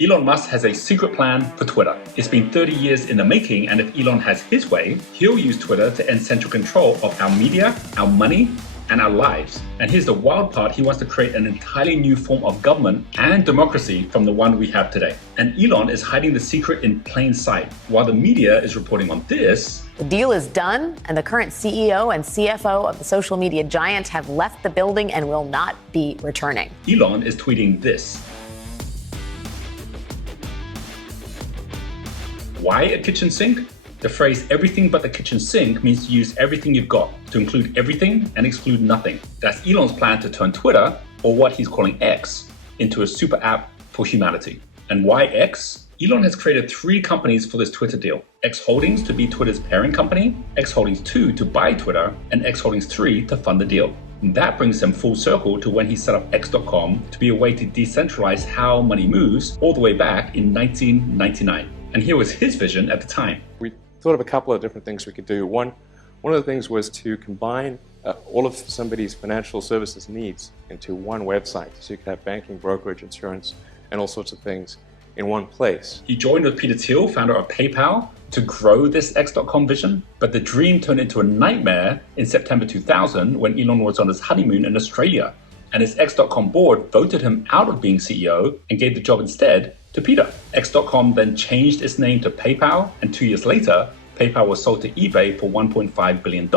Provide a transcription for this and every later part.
Elon Musk has a secret plan for Twitter. It's been 30 years in the making, and if Elon has his way, he'll use Twitter to end central control of our media, our money, and our lives. And here's the wild part, he wants to create an entirely new form of government and democracy from the one we have today. And Elon is hiding the secret in plain sight. While the media is reporting on this, the deal is done, and the current CEO and CFO of the social media giant have left the building and will not be returning. Elon is tweeting this. Why a kitchen sink? The phrase everything but the kitchen sink means to use everything you've got, to include everything and exclude nothing. That's Elon's plan to turn Twitter, or what he's calling X, into a super app for humanity. And why X? Elon has created 3 companies for this Twitter deal. X Holdings to be Twitter's parent company, X Holdings 2 to buy Twitter, and X Holdings 3 to fund the deal. And that brings him full circle to when he set up X.com to be a way to decentralize how money moves all the way back in 1999. And here was his vision at the time. We thought of a couple of different things we could do. One of the things was to combine all of somebody's financial services needs into one website. So you could have banking, brokerage, insurance, and all sorts of things in one place. He joined with Peter Thiel, founder of PayPal, to grow this X.com vision. But the dream turned into a nightmare in September 2000 when Elon was on his honeymoon in Australia. And his X.com board voted him out of being CEO and gave the job instead to Peter. X.com then changed its name to PayPal, and 2 years later, PayPal was sold to eBay for $1.5 billion,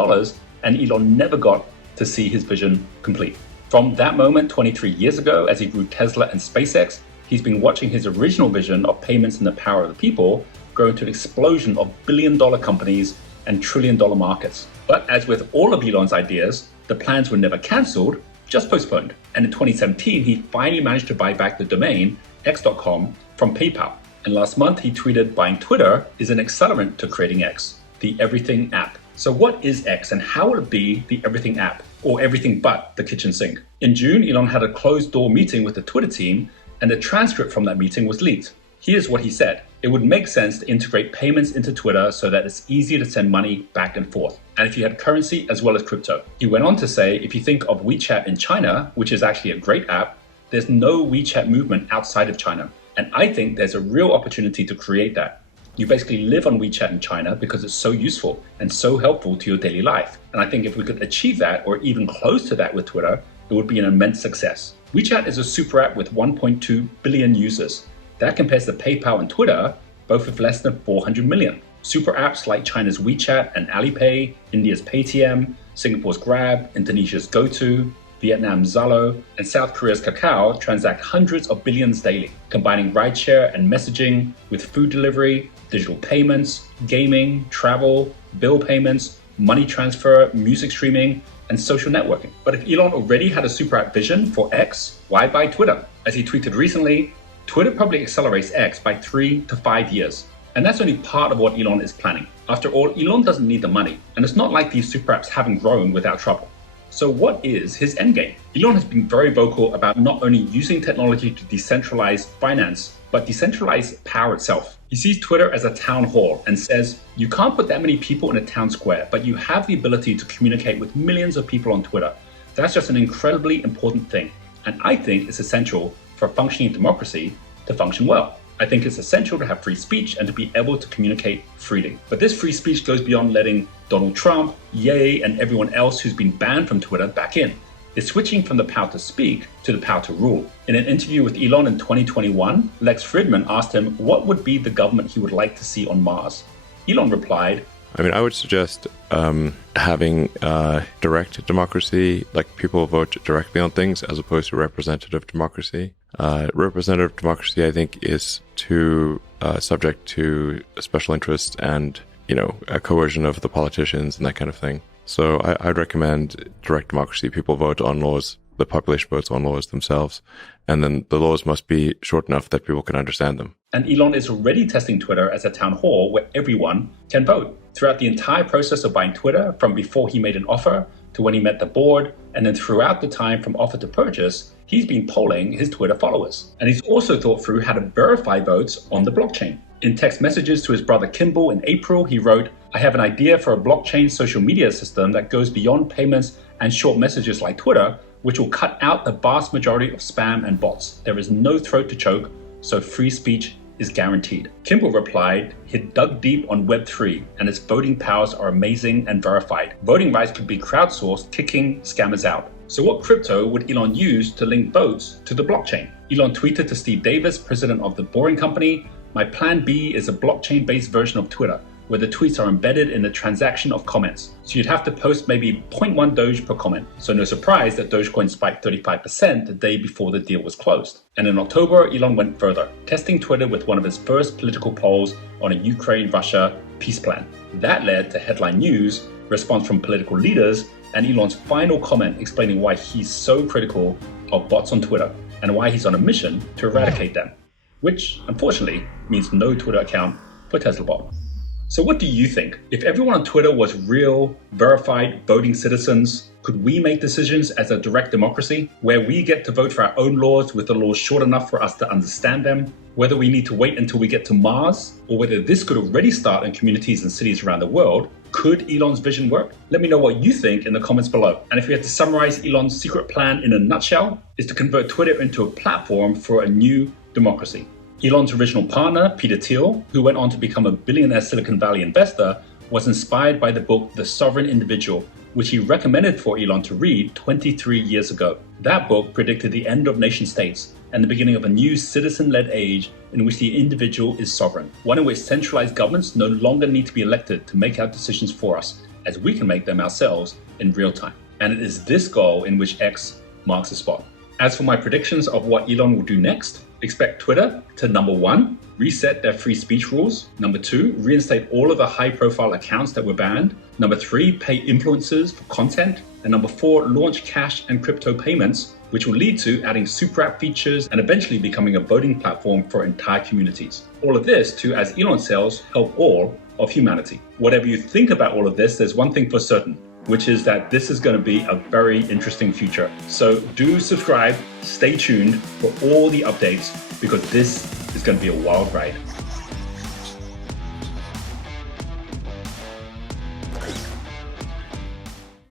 and Elon never got to see his vision complete. From that moment 23 years ago, as he grew Tesla and SpaceX, he's been watching his original vision of payments and the power of the people grow into an explosion of billion-dollar companies and trillion-dollar markets. But as with all of Elon's ideas, the plans were never cancelled, just postponed. And in 2017, he finally managed to buy back the domain X.com from PayPal. And last month, he tweeted buying Twitter is an accelerant to creating X, the everything app. So what is X and how will it be the everything app, or everything but the kitchen sink? In June, Elon had a closed door meeting with the Twitter team, and the transcript from that meeting was leaked. Here's what he said. It would make sense to integrate payments into Twitter so that it's easier to send money back and forth. And if you had currency as well as crypto. He went on to say, if you think of WeChat in China, which is actually a great app, there's no WeChat movement outside of China. And I think there's a real opportunity to create that. You basically live on WeChat in China because it's so useful and so helpful to your daily life. And I think if we could achieve that, or even close to that with Twitter, it would be an immense success. WeChat is a super app with 1.2 billion users. That compares to PayPal and Twitter, both with less than 400 million. Super apps like China's WeChat and Alipay, India's Paytm, Singapore's Grab, Indonesia's GoTo, Vietnam's Zalo, and South Korea's Kakao transact hundreds of billions daily, combining rideshare and messaging with food delivery, digital payments, gaming, travel, bill payments, money transfer, music streaming, and social networking. But if Elon already had a super app vision for X, why buy Twitter? As he tweeted recently, Twitter probably accelerates X by 3 to 5 years. And that's only part of what Elon is planning. After all, Elon doesn't need the money, and it's not like these super apps haven't grown without trouble. So what is his endgame? Elon has been very vocal about not only using technology to decentralize finance, but decentralize power itself. He sees Twitter as a town hall and says, you can't put that many people in a town square, but you have the ability to communicate with millions of people on Twitter. That's just an incredibly important thing. And I think it's essential for a functioning democracy to function well. I think it's essential to have free speech and to be able to communicate freely. But this free speech goes beyond letting Donald Trump, Ye, and everyone else who's been banned from Twitter back in. It's switching from the power to speak to the power to rule. In an interview with Elon in 2021, Lex Fridman asked him what would be the government he would like to see on Mars. Elon replied, I would suggest having direct democracy, like people vote directly on things as opposed to representative democracy. Representative democracy, I think, is too subject to special interests and, a coercion of the politicians and that kind of thing. So I'd recommend direct democracy. People vote on laws, the population votes on laws themselves, and then the laws must be short enough that people can understand them. And Elon is already testing Twitter as a town hall where everyone can vote. Throughout the entire process of buying Twitter, from before he made an offer to when he met the board, and then throughout the time from offer to purchase, he's been polling his Twitter followers. And he's also thought through how to verify votes on the blockchain. In text messages to his brother Kimball in April, he wrote, I have an idea for a blockchain social media system that goes beyond payments and short messages like Twitter, which will cut out the vast majority of spam and bots. There is no throat to choke so free speech is guaranteed. Kimball replied he'd dug deep on Web3 and its voting powers are amazing and verified. Voting rights could be crowdsourced, kicking scammers out. So what crypto would Elon use to link votes to the blockchain? Elon tweeted to Steve Davis, president of The Boring Company, "My plan B is a blockchain-based version of Twitter, where the tweets are embedded in the transaction of comments. So you'd have to post maybe 0.1 Doge per comment. So no surprise that Dogecoin spiked 35% the day before the deal was closed." And in October, Elon went further, testing Twitter with one of his first political polls on a Ukraine-Russia peace plan. That led to headline news, response from political leaders, and Elon's final comment explaining why he's so critical of bots on Twitter and why he's on a mission to eradicate them, which unfortunately means no Twitter account for TeslaBot. So what do you think? If everyone on Twitter was real, verified voting citizens, could we make decisions as a direct democracy where we get to vote for our own laws with the laws short enough for us to understand them? Whether we need to wait until we get to Mars, or whether this could already start in communities and cities around the world, could Elon's vision work? Let me know what you think in the comments below. And if we had to summarize Elon's secret plan in a nutshell, is to convert Twitter into a platform for a new democracy. Elon's original partner, Peter Thiel, who went on to become a billionaire Silicon Valley investor, was inspired by the book The Sovereign Individual, which he recommended for Elon to read 23 years ago. That book predicted the end of nation states and the beginning of a new citizen-led age in which the individual is sovereign, one in which centralized governments no longer need to be elected to make our decisions for us, as we can make them ourselves in real time. And it is this goal in which X marks the spot. As for my predictions of what Elon will do next, expect Twitter to number 1, reset their free speech rules. Number 2, reinstate all of the high-profile accounts that were banned. Number 3, pay influencers for content. And number 4, launch cash and crypto payments, which will lead to adding super app features and eventually becoming a voting platform for entire communities. All of this to, as Elon says, help all of humanity. Whatever you think about all of this, there's one thing for certain, which is that this is going to be a very interesting future. So do subscribe, stay tuned for all the updates, because this is going to be a wild ride.